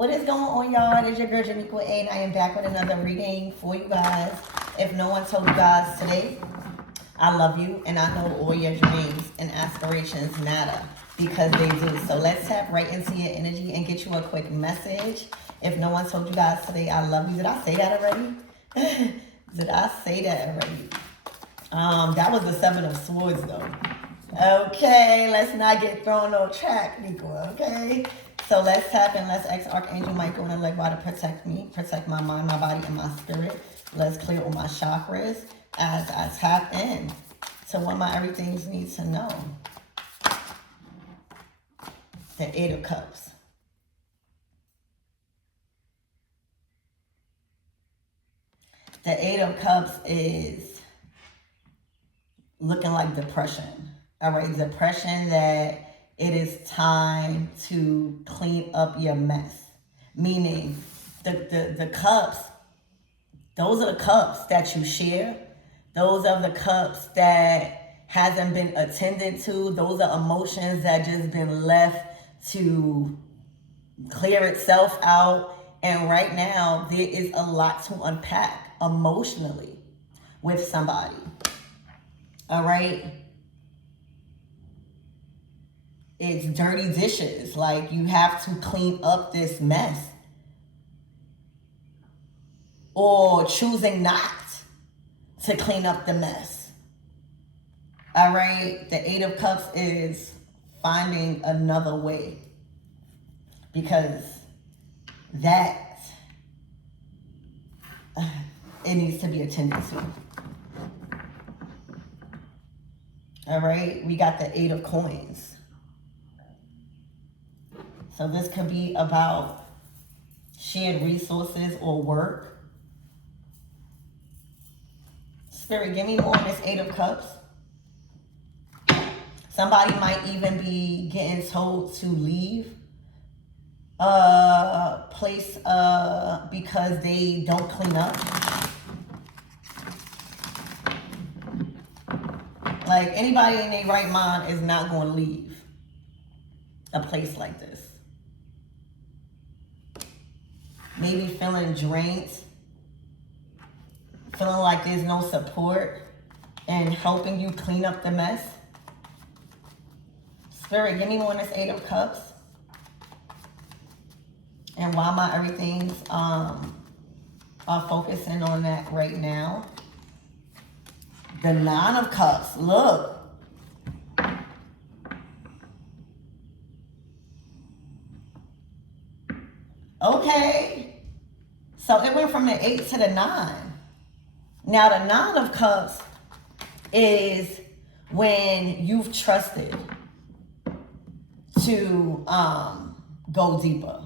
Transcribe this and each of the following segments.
What is going on, y'all? It is your girl, Jamiqua A, and I am back with another reading for you guys. If no one told you guys today, I love you, and I know all your dreams and aspirations matter because they do. So let's tap right into your energy and get you a quick message. If no one told you guys today, I love you. Did I say that already? Did I say that already? That was the Seven of Swords, though. Okay, let's not get thrown off track, Nico, okay? So let's tap in. Let's ask Archangel Michael and Legba to protect me, protect my mind, my body, and my spirit. Let's clear all my chakras as I tap in to what my everythings need to know. The Eight of Cups. The Eight of Cups is looking like depression. All right, depression that it is time to clean up your mess. Meaning the cups, those are the cups that you share. Those are the cups that hasn't been attended to. Those are emotions that just been left to clear itself out. And right now, there is a lot to unpack emotionally with somebody. All right? It's dirty dishes. Like, you have to clean up this mess. Or choosing not to clean up the mess. All right? The Eight of Cups is finding another way. Because that, it needs to be attended to. All right? We got the Eight of Coins. So this could be about shared resources or work. Spirit, give me more on this Eight of Cups. Somebody might even be getting told to leave a place because they don't clean up. Like, anybody in their right mind is not going to leave a place like this. Maybe feeling drained, feeling like there's no support and helping you clean up the mess. Spirit, give me more on this Eight of Cups. And why my everything's are focusing on that right now. The Nine of Cups, look. Okay. So it went from the 8 to the 9. Now the Nine of Cups is when you've trusted to go deeper.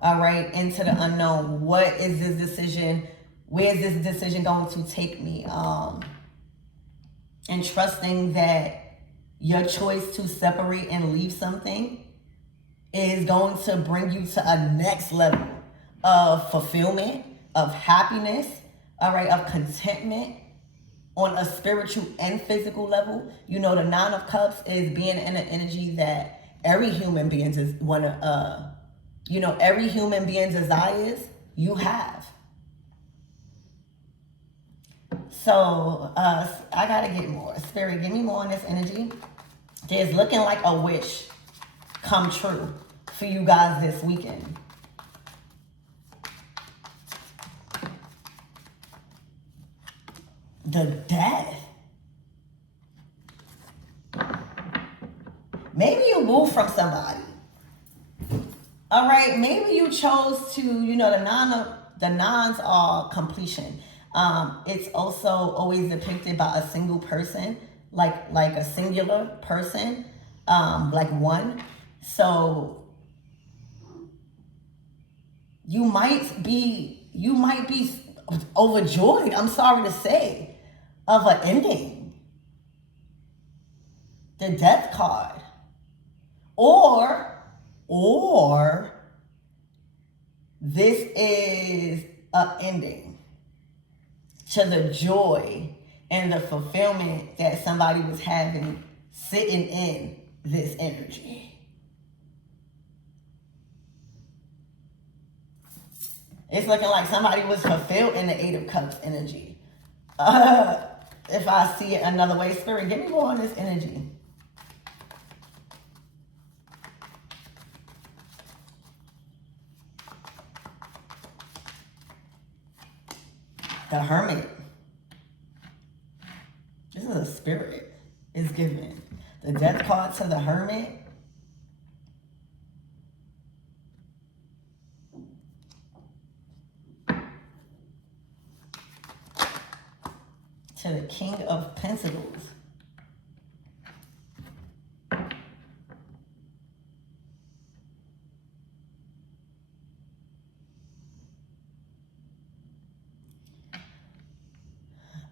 All right, into the unknown. What is this decision? Where is this decision going to take me? And trusting that your choice to separate and leave something is going to bring you to a next level of fulfillment, of happiness, all right, of contentment on a spiritual and physical level. You know, the Nine of Cups is being in an energy that every human being every human being desires, you have. So, I gotta get more. Spirit, give me more on this energy. There's looking like a wish come true for you guys this weekend. The Death. Maybe you moved from somebody. All right, maybe you chose to, the nines are completion. It's also always depicted by a single person, like a singular person, like one. So you might be overjoyed, I'm sorry to say, of an ending. The Death card. Or this is an ending to the joy and the fulfillment that somebody was having sitting in this energy. It's looking like somebody was fulfilled in the Eight of Cups energy. If I see it another way, Spirit, give me more on this energy. The Hermit. This is a spirit is given. The Death card to the Hermit. To the King of Pentacles.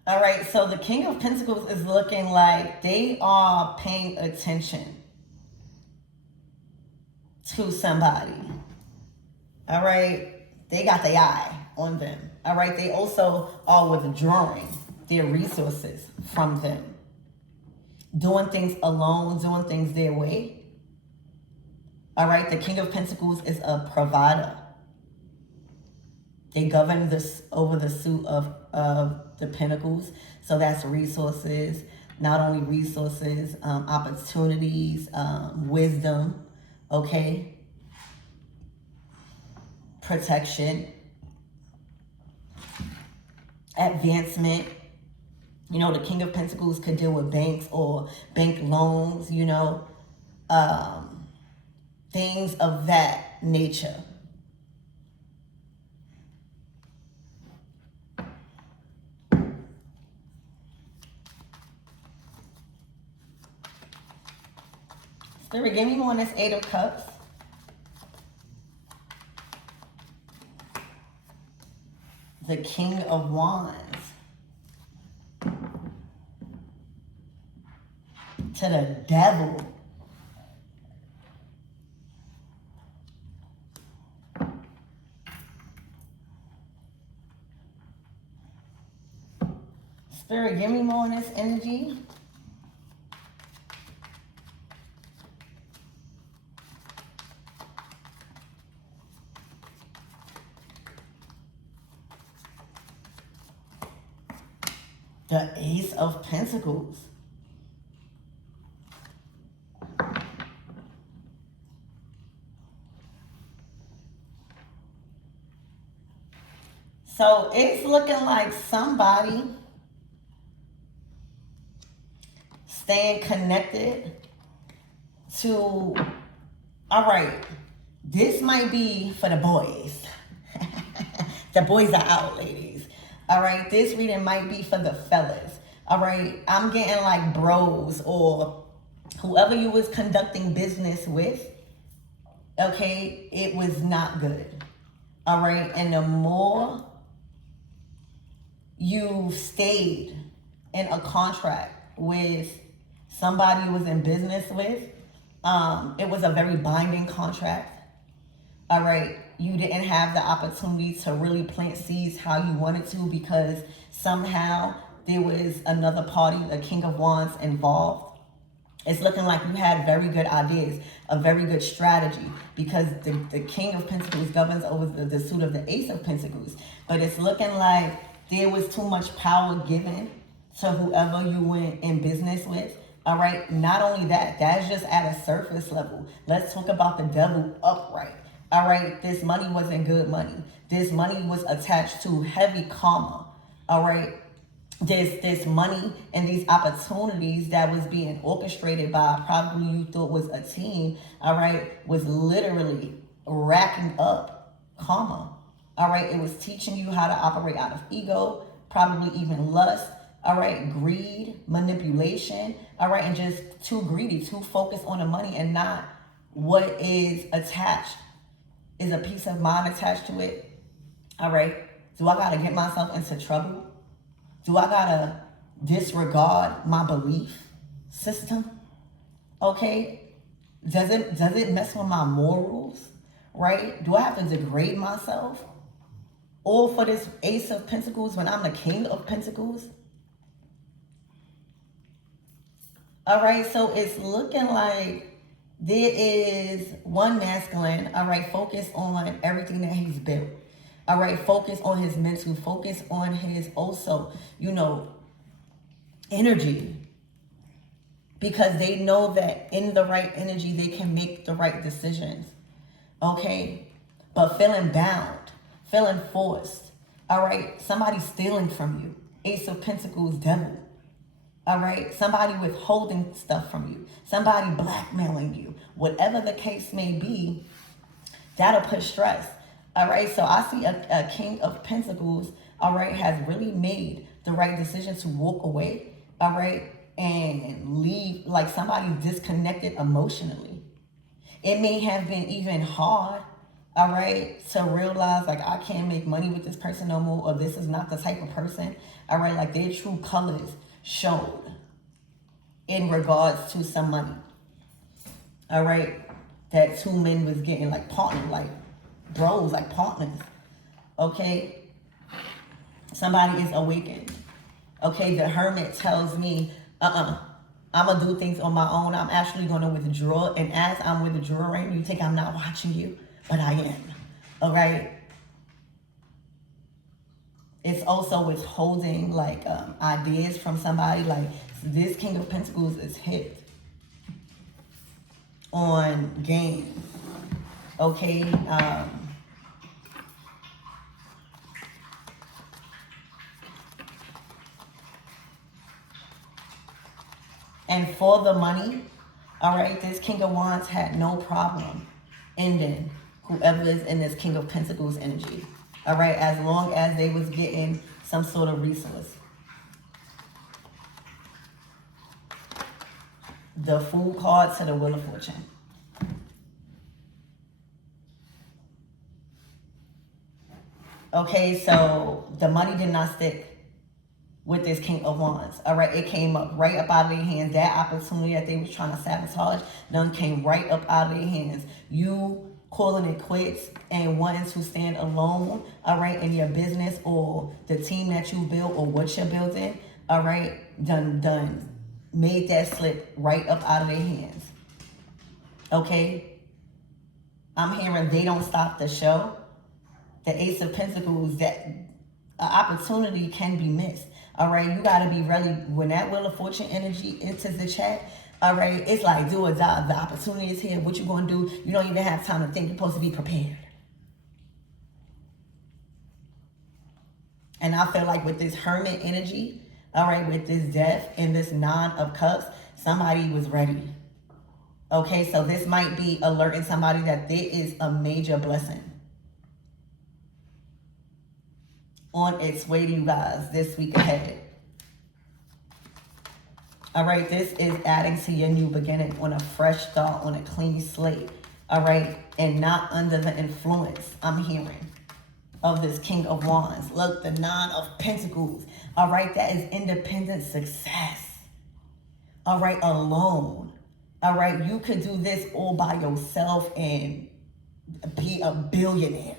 All right, so the King of Pentacles is looking like they are paying attention to somebody. All right, they got their eye on them. All right, they also are withdrawing their resources from them. Doing things alone, doing things their way. All right, the King of Pentacles is a provider. They govern this over the suit of the Pentacles. So that's resources, not only resources, opportunities, wisdom, okay? Protection, advancement. You know, the King of Pentacles could deal with banks or bank loans, you know, things of that nature. Spirit, give me more on this Eight of Cups. The King of Wands. To the Devil. Spirit, give me more on this energy. The Ace of Pentacles. So it's looking like somebody staying connected to, all right, this might be for the boys. The boys are out, ladies. All right, this reading might be for the fellas. All right, I'm getting like bros or whoever you was conducting business with. Okay, it was not good. All right, and the more you stayed in a contract with somebody you was in business with, it was a very binding contract. All right, you didn't have the opportunity to really plant seeds how you wanted to because somehow there was another party, a King of Wands, involved. It's looking like you had very good ideas, a very good strategy, because the King of Pentacles governs over the suit of the Ace of Pentacles. But it's looking like there was too much power given to whoever you went in business with. All right, not only that, that's just at a surface level. Let's talk about the Devil upright. All right, this money wasn't good money. This money was attached to heavy karma. All right, this money and these opportunities that was being orchestrated by probably you thought was a team, all right, was literally racking up karma. All right, it was teaching you how to operate out of ego, probably even lust, all right, greed, manipulation, all right, and just too greedy, too focused on the money and not what is attached. Is a peace of mind attached to it? All right, do I gotta get myself into trouble? Do I gotta disregard my belief system? Okay, does it mess with my morals? Right? Do I have to degrade myself? All for this Ace of Pentacles when I'm the King of Pentacles? All right, so it's looking like there is one masculine, all right, focused on everything that he's built. All right, focus on his mental, focus on his also, you know, energy. Because they know that in the right energy, they can make the right decisions. Okay? But feeling bound, feeling forced. All right? Somebody stealing from you. Ace of Pentacles, devil. All right? Somebody withholding stuff from you. Somebody blackmailing you. Whatever the case may be, that'll put stress. All right? So I see a King of Pentacles, all right, has really made the right decision to walk away. All right? And leave, like somebody disconnected emotionally. It may have been even hard, all right, to realize like I can't make money with this person no more, or this is not the type of person, all right, like their true colors showed in regards to some money, all right, that two men was getting, like partner, like bros, like partners, okay. Somebody is awakened, okay. The Hermit tells me, I'm going to do things on my own. I'm actually going to withdraw. And as I'm withdrawing, you think I'm not watching you, but I am. All right? It's also withholding, like, ideas from somebody. Like, this King of Pentacles is hit on game. Okay? And for the money, all right, this King of Wands had no problem ending whoever is in this King of Pentacles energy. All right, as long as they was getting some sort of resource. The Fool card to the Wheel of Fortune. Okay, so the money did not stick with this King of Wands. All right, it came up right up out of their hands. That opportunity that they was trying to sabotage done came right up out of their hands. You calling it quits and wanting to stand alone, all right, in your business or the team that you build or what you're building, all right, done made that slip right up out of their hands. Okay, I'm hearing they don't stop the show. The Ace of Pentacles, that opportunity can be missed. All right, you got to be ready when that Wheel of Fortune energy enters the chat. All right, it's like do or die. The opportunity is here. What you going to do? You don't even have time to think. You're supposed to be prepared. And I feel like with this Hermit energy, all right, with this Death and this Nine of Cups, somebody was ready. Okay, so this might be alerting somebody that there is a major blessing on its way to you guys this week ahead. All right, this is adding to your new beginning on a fresh start, on a clean slate. All right, and not under the influence, I'm hearing, of this King of Wands. Look, the Nine of Pentacles. All right, that is independent success. All right, alone. All right, you could do this all by yourself and be a billionaire.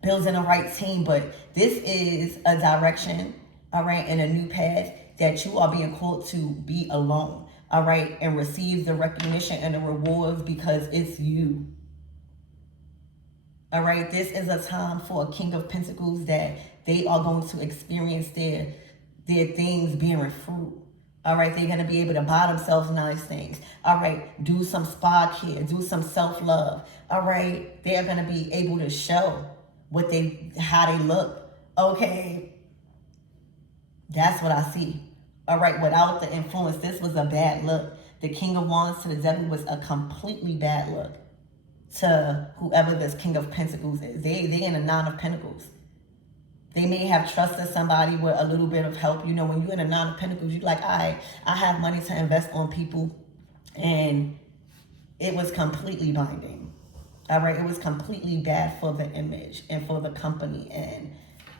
Building the right team, but this is a direction, all right, and a new path that you are being called to be alone, all right, and receive the recognition and the rewards because it's you. All right, this is a time for a King of Pentacles that they are going to experience their things bearing fruit. All right, they're going to be able to buy themselves nice things. All right, do some spa care, do some self-love. All right, they are going to be able to show how they look. Okay, that's what I see. All right, without the influence, this was a bad look. The King of Wands to the Devil was a completely bad look to whoever this King of Pentacles is. They in a Nine of Pentacles. They may have trusted somebody with a little bit of help. You know, when you're in a Nine of Pentacles, you're like, I have money to invest on people. And it was completely binding. All right, it was completely bad for the image and for the company and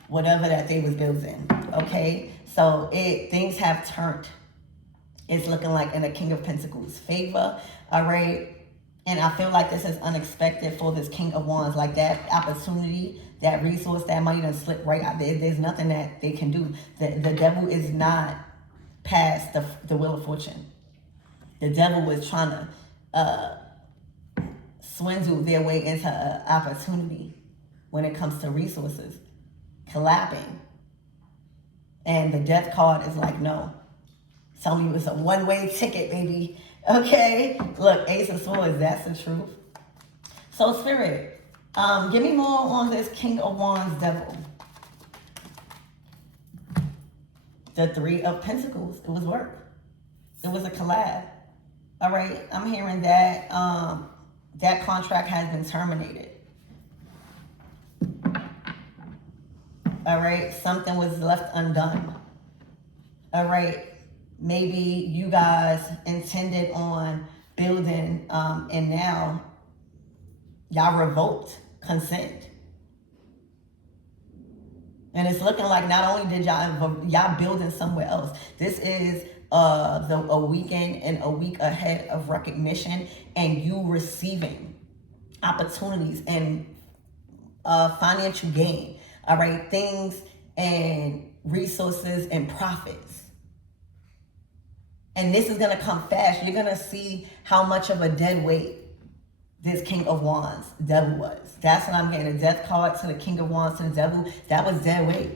whatever that they was building. Okay, so things have turned. It's looking like in the King of Pentacles favor. All right, and I feel like this is unexpected for this King of Wands. Like that opportunity, that resource, that money done slip right out. There's nothing that they can do. The devil is not past the Wheel of Fortune. The devil was trying to swindle their way into an opportunity. when it comes to resources, collabing. And the death card is like, no. Some of you, it's a one-way ticket, baby. Okay? Look, Ace of Swords, that's the truth. So, Spirit, give me more on this King of Wands devil. The Three of Pentacles, it was work. It was a collab. All right, I'm hearing that that contract has been terminated. All right, something was left undone. All right, maybe you guys intended on building and now y'all revoked consent. And it's looking like not only did y'all building somewhere else. This is a weekend and a week ahead of recognition and you receiving opportunities and financial gain. All right, things and resources and profits. And this is going to come fast. You're going to see how much of a dead weight this King of Wands devil was. That's what I'm getting. The death card to the King of Wands to the devil. That was dead weight.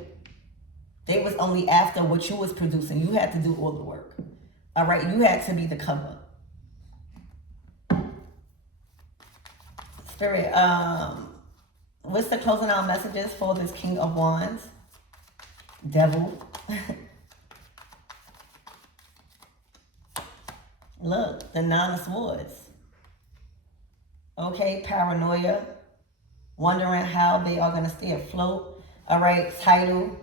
They was only after what you was producing. You had to do all the work. All right, you had to be the cover. Spirit, what's the closing out messages for this King of Wands devil? Look, the Nine of Swords. Okay, paranoia, wondering how they are going to stay afloat. All right, title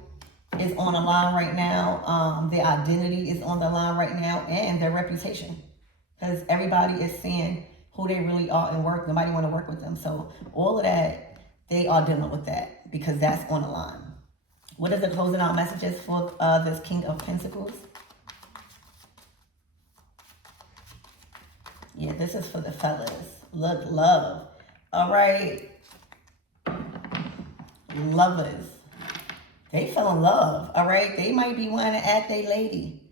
is on the line right now. Their identity is on the line right now, and their reputation. Because everybody is seeing who they really are in work. Nobody want to work with them. So all of that, they are dealing with that because that's on the line. What is the closing out messages for this King of Pentacles? Yeah, this is for the fellas. Look, love. All right. Lovers. They fell in love. All right. They might be wanting to add their lady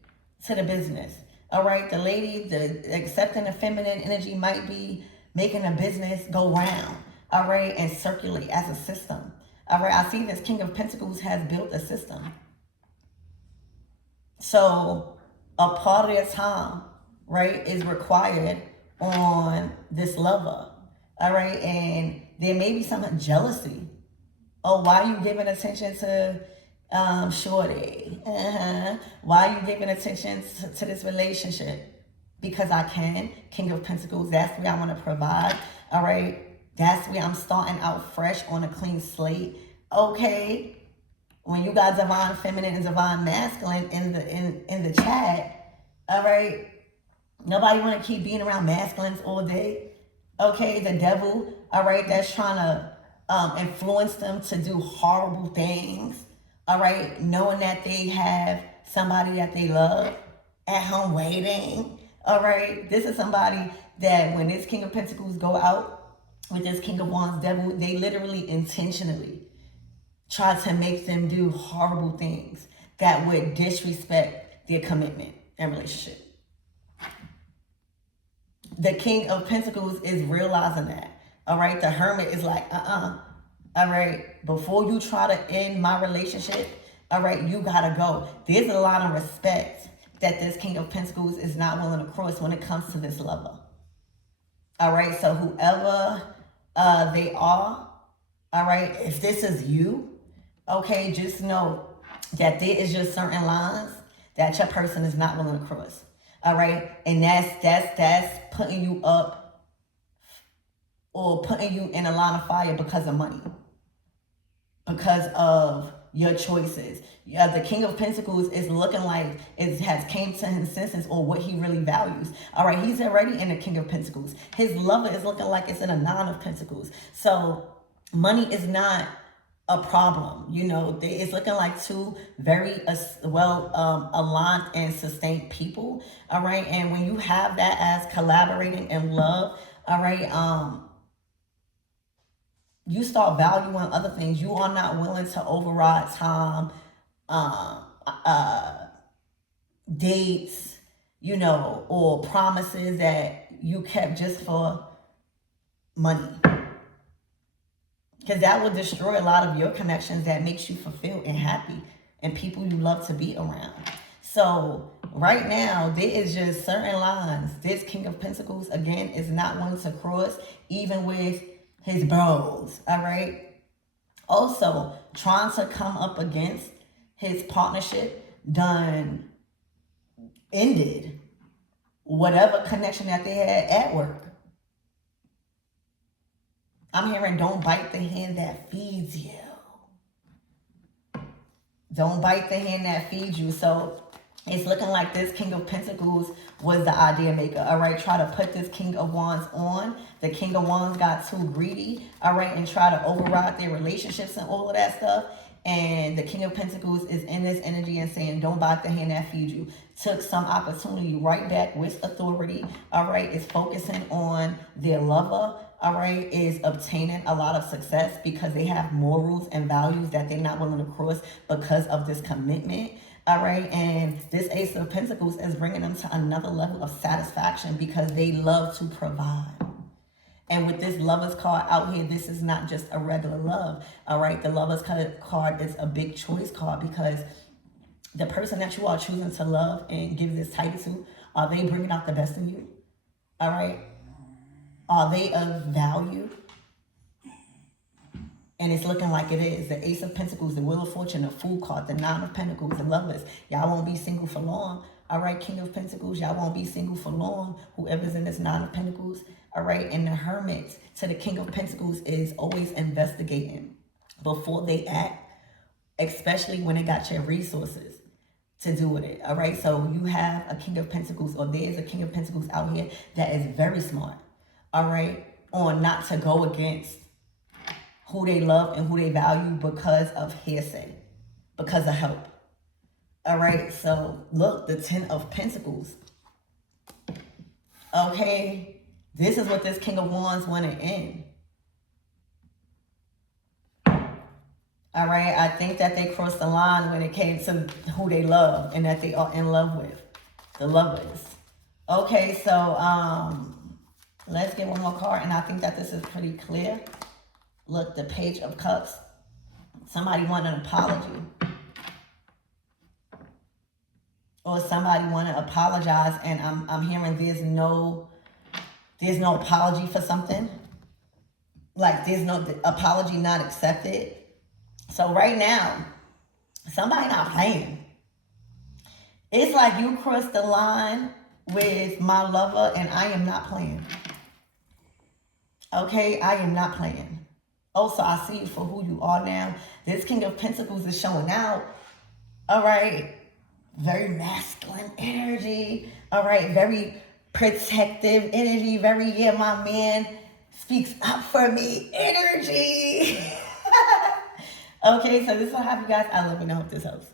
to the business. All right. The lady, the accepting the feminine energy might be making a business go round. All right. And circulate as a system. All right. I see this King of Pentacles has built a system. So a part of their time, right, is required on this lover. All right. And there may be some jealousy. Oh, why are you giving attention to Shorty? Why are you giving attention to this relationship? Because I can. King of Pentacles, that's where I want to provide. All right. That's where I'm starting out fresh on a clean slate. Okay. When you got divine feminine and divine masculine in the chat, all right. Nobody want to keep being around masculines all day. Okay, the devil, all right, that's trying to influence them to do horrible things. All right, knowing that they have somebody that they love at home waiting. All right, this is somebody that when this King of Pentacles go out with this King of Wands devil, they literally intentionally try to make them do horrible things that would disrespect their commitment and relationship. The King of Pentacles is realizing that. All right. The Hermit is like, all right. Before you try to end my relationship, all right, you got to go. There's a lot of respect that this King of Pentacles is not willing to cross when it comes to this lover. All right. So whoever they are, all right, if this is you, okay, just know that there is just certain lines that your person is not willing to cross. All right. And that's putting you up or putting you in a line of fire because of money, because of your choices. Yeah, the King of Pentacles is looking like it has came to his senses on what he really values. All right. He's already in the King of Pentacles. His lover is looking like it's in a Nine of Pentacles. So money is not a problem. You know, it's looking like two very aligned and sustained people. All right. And when you have that as collaborating in love, all right, you start valuing other things. You are not willing to override time, dates, you know, or promises that you kept just for money. Because that will destroy a lot of your connections that makes you fulfilled and happy and people you love to be around. So right now, there is just certain lines. This King of Pentacles, again, is not one to cross, even with his bros, all right? Also, trying to come up against his partnership ended whatever connection that they had at work. I'm hearing don't bite the hand that feeds you. Don't bite the hand that feeds you. So it's looking like this King of Pentacles was the idea maker. All right, try to put this King of Wands on. The King of Wands got too greedy. All right, and try to override their relationships and all of that stuff. And the King of Pentacles is in this energy and saying, don't bite the hand that feeds you. Took some opportunity right back with authority. All right, is focusing on their lover. All right, is obtaining a lot of success because they have morals and values that they're not willing to cross because of this commitment. All right, and this Ace of Pentacles is bringing them to another level of satisfaction because they love to provide. And with this Lover's card out here, this is not just a regular love. All right, the Lover's card is a big choice card because the person that you are choosing to love and give this title to, are they bringing out the best in you? All right, are they of value? And it's looking like it is. The Ace of Pentacles, the Wheel of Fortune, the Fool card, the Nine of Pentacles, the Lovers. Y'all won't be single for long. All right, King of Pentacles, y'all won't be single for long. Whoever's in this Nine of Pentacles. All right, and the Hermit to the King of Pentacles is always investigating before they act, especially when they got your resources to do with it. All right, so you have a King of Pentacles, or there's a King of Pentacles out here that is very smart. All right, on not to go against who they love and who they value because of hearsay, because of help. All right, so look, the Ten of Pentacles. Okay, this is what this King of Wands wanted in. All right, I think that they crossed the line when it came to who they love and that they are in love with, the Lovers. Okay, so let's get one more card, and I think that this is pretty clear. Look, the Page of Cups. Somebody want an apology. Or somebody want to apologize, and I'm hearing there's no apology for something. Like there's no apology not accepted. So right now, somebody not playing. It's like you crossed the line with my lover, and I am not playing. Okay, I am not playing. Also, I see you for who you are now. This King of Pentacles is showing out. All right. Very masculine energy. All right. Very protective energy. Very, yeah, my man speaks up for me energy. Okay, so this is what I have, you guys. I love you and I hope this helps.